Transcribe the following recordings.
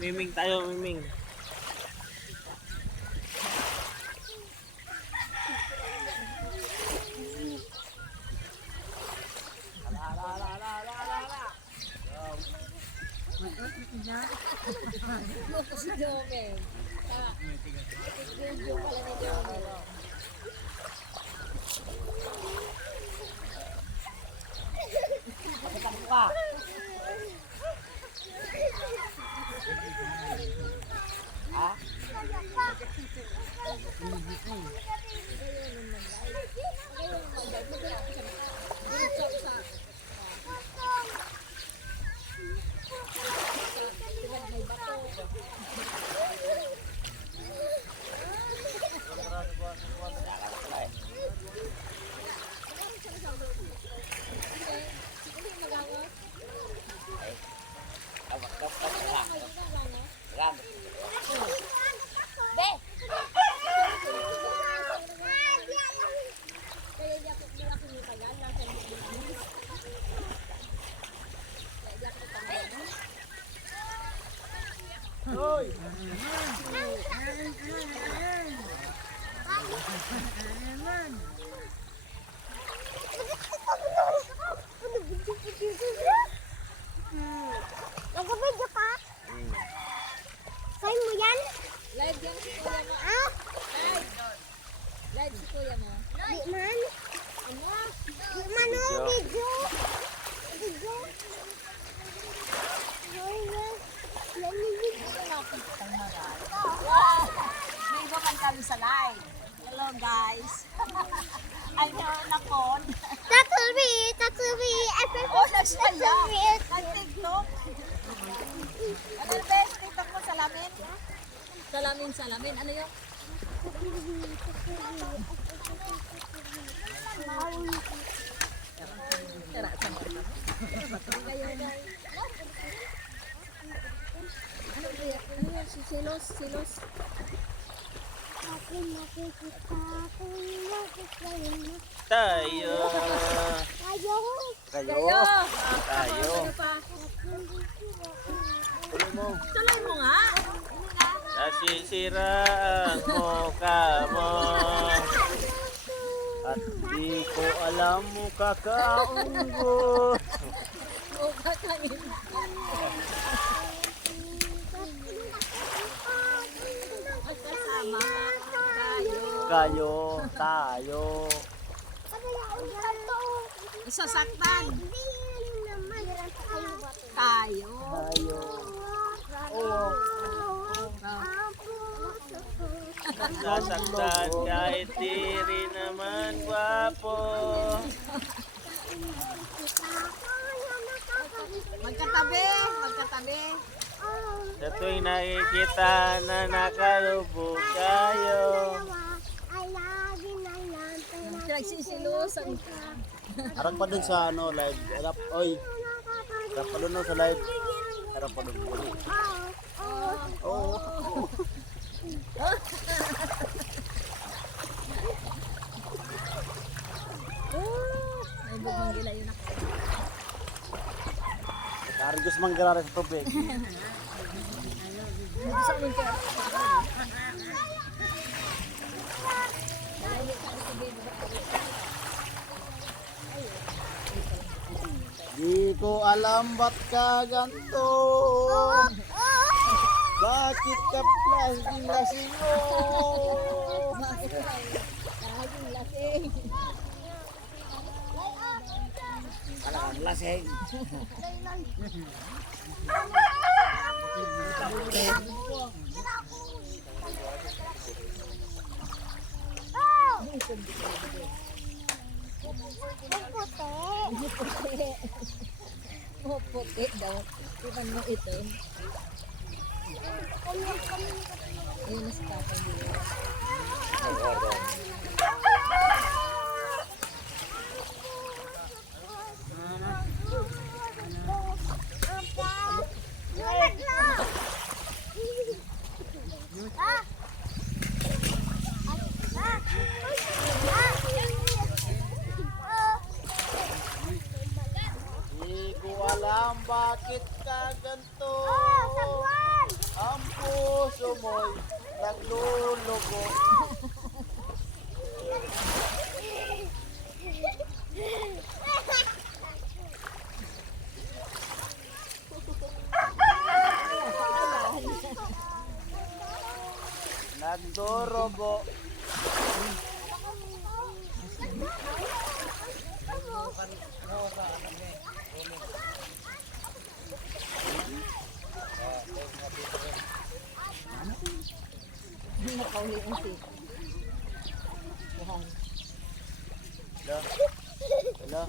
Miming tayo, miming. Nag-video ka? Sa'yo mo yan? Live yan si kuya mo. Ah? Live si kuya mo. Di man? Ano? Di man o, video. Video. Yan yung video. Wow! May iba man kami sa live. Hello guys. Ano na po? Tatsubi. Oh, nagsaya. Nag-tiktok. Ano ba yung tiktok mo? Salamin? Salamin. Ano yun? Tara, sama. Kayo guys. Ano yan? Silos. Tayo. Kayo. Tayo. Ano pa? Tuloy mo. Tuloy mo nga. Nasisira ang mukha mo. At di ko alam mo kakaunggo. Magkasama Tayo. Isasaktan. Tayo. Nasaktan kahit di rin naman gwapo. Magkatabi. Sa tuwing nakikita na nakalubog kayo. Nagsisilusan. Harap pa dun sa live. Harap pa dun sa live. Harap pa dun. Oo. Ay, bugong gila yun ako. Karin ko sa manggalara sa tubig. Dito sa amin ka. Di ko alam ba't ka ganto. Bakit ka lasing mo? Bakit ka? Laging lasing. Alam, lasing. Puti daw. Ipan mo ito. Ayun na sa tatay nila. Di ko alam bakit ka ganto. Ang puso mo'y naglulugo. Nagdurugo. Nakauwi ang tip. Hala.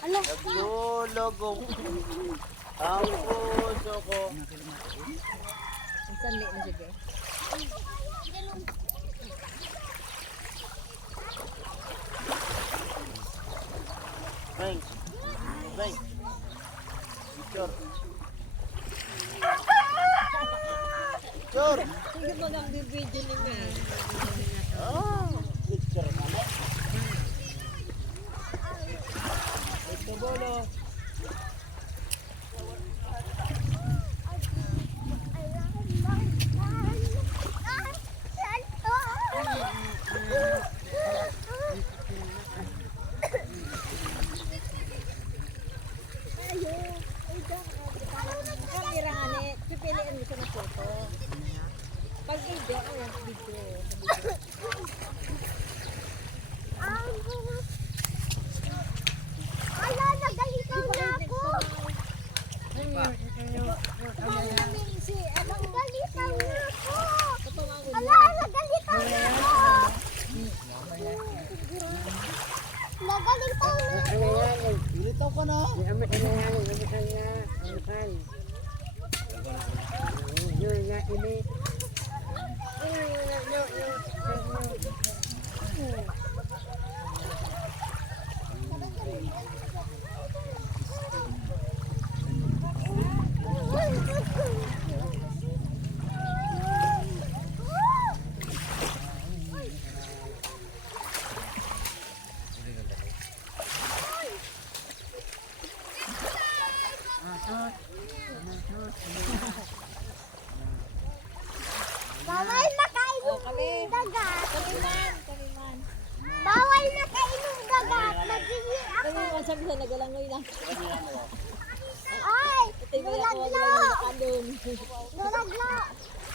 Hala. Naglulugo. Ang puso ko. Ang sanli na sige. Bang. Bang. Picture. Picture. Sige mo nang video ni me. Ah, picture ka na. Ito bolo. Kamera nga ni, pipiliin mo siya na photo. Pag video, ayan, video. Ala, nagalitan na ako. Nagalitan na ako. Ala, nagalitan na ako. Nagalitan na ako. Pilitaw ka na. Bawal makainom kami. ng dagat. Kaliman. Bawal makainom dagat. Magiging ako. Kaliman, sabi na, nagalangoy na. Ay, Ito yung ako, lulaglo. nakadun. Lulaglo.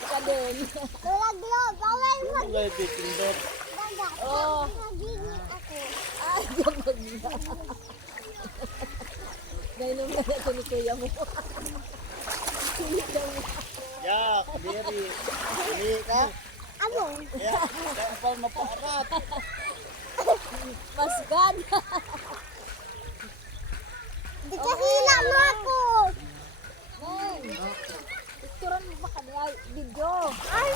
Nakadun. Lulaglo. Bawal Ano ba yung pindot? mag-dagat. Oo. Magiging ako. Ay, gabag na. Gainom na ito ni kuya mo. Sinig daw mo. Yak, diri. Dili ka. Ano? Kaya, kaya pa mapaarat. Masgan. Di ka hila mo ako. Neng, picturean mo ba kami? Ay, video. Ay,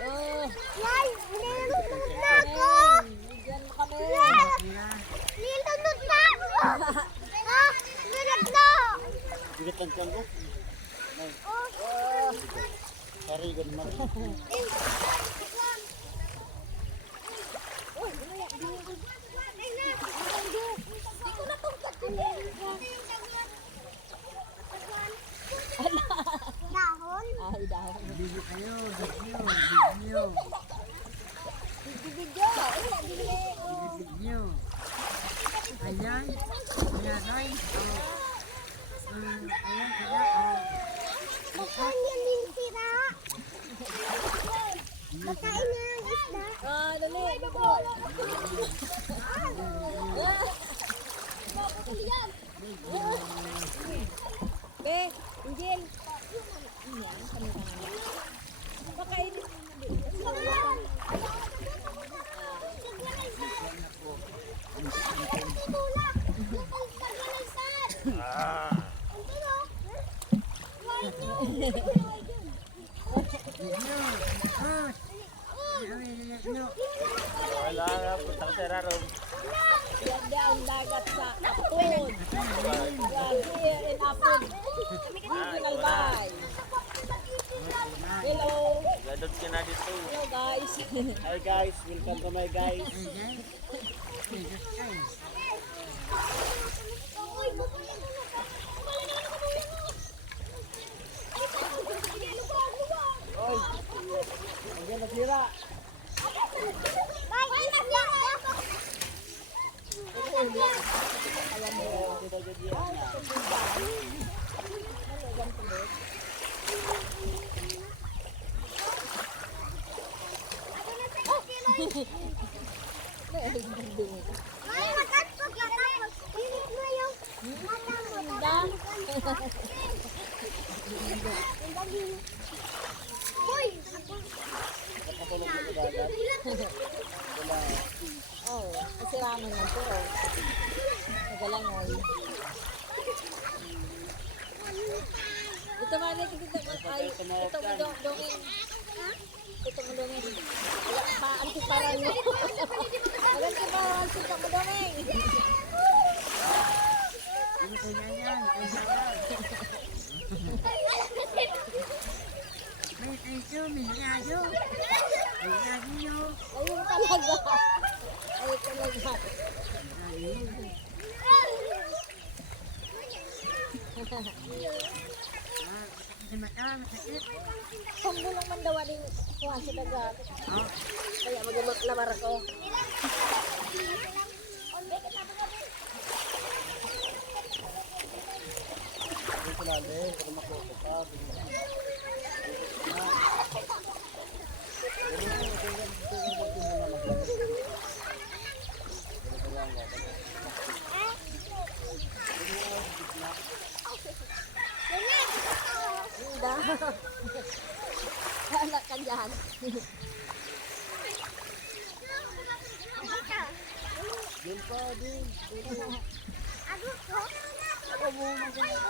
Oh, yay, nilunod na ako. Neng, bigyan mo kami. Nilunod na ako. Ha? Nilunod na. Bigat ang tiyan ko. Oh. Sorry, good morning. Dahon. Ay, daw. Video kayo, video. Video. Ay, bigyan. Video. Ayan. Ayan, ay. Ayan, ayan. Makain yan yung tira. Makain niya ang isda. Ah, dali. Be, Angel. Yan, kanina nga. Pakainin mo na. Wala nga, punta ka sa Rarom. Yan di ang dagat sa Apod. Here in Apod. Regional Bay. Hello. Gadot ka na dito. Hello guys. Hi guys, welcome to my guys. Uy, Alam mo. Ay, nakatpag ka tapos. Pilit mo yung mata mo. Uy! Nakatulog sa dagat. Oh, kasi ramen lang pero nagalangoy. Ito man ito ay ito mo dongin. Ito mo dongin. Wala pa antiparan mo. Wala pa antiparan mo dongin. Ano kaya yan? May tayo, may nado. May nado nyo. Ayun talaga. Ayun talaga. Sa mata, masakit. Pambulang man daw din kuha sa dagat. Kaya maglamar ako. Dito lalim, para makuha ka. Hindi. Wala ka dyan. Din pa, din. Ako ko? Maganda kayo.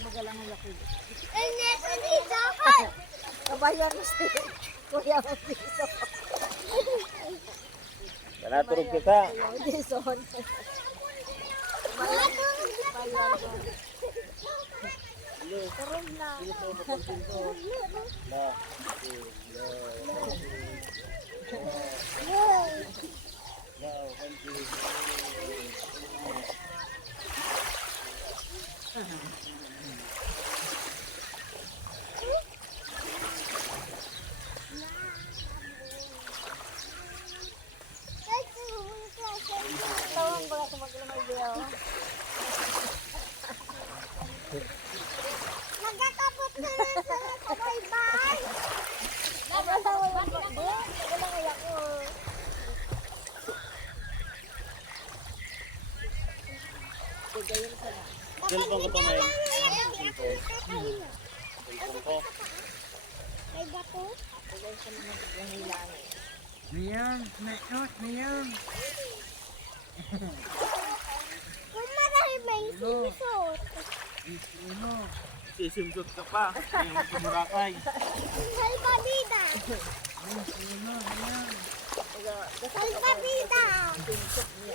Magalangoy ako. Ay, Kabayan mo si Kuya mo piso. Nanaturog kita. Jason. Bayan mo. Turog na. La. Tawang ba ako maglamay diyo? magkakapot na lang sa kabaybay. Naglalaway ako. Naglalaway ako. Gayon sa na. Cellphone ko pa may. Ay, gato? Gayon sa mga gangilangin. Mayroon, matot, mayroon. Kung marami may sinisot. Isi mo. Sisimsot ka pa. Yung kumurakay. Salbabida. Isi mo, mayroon. Salbabida. Salbabida.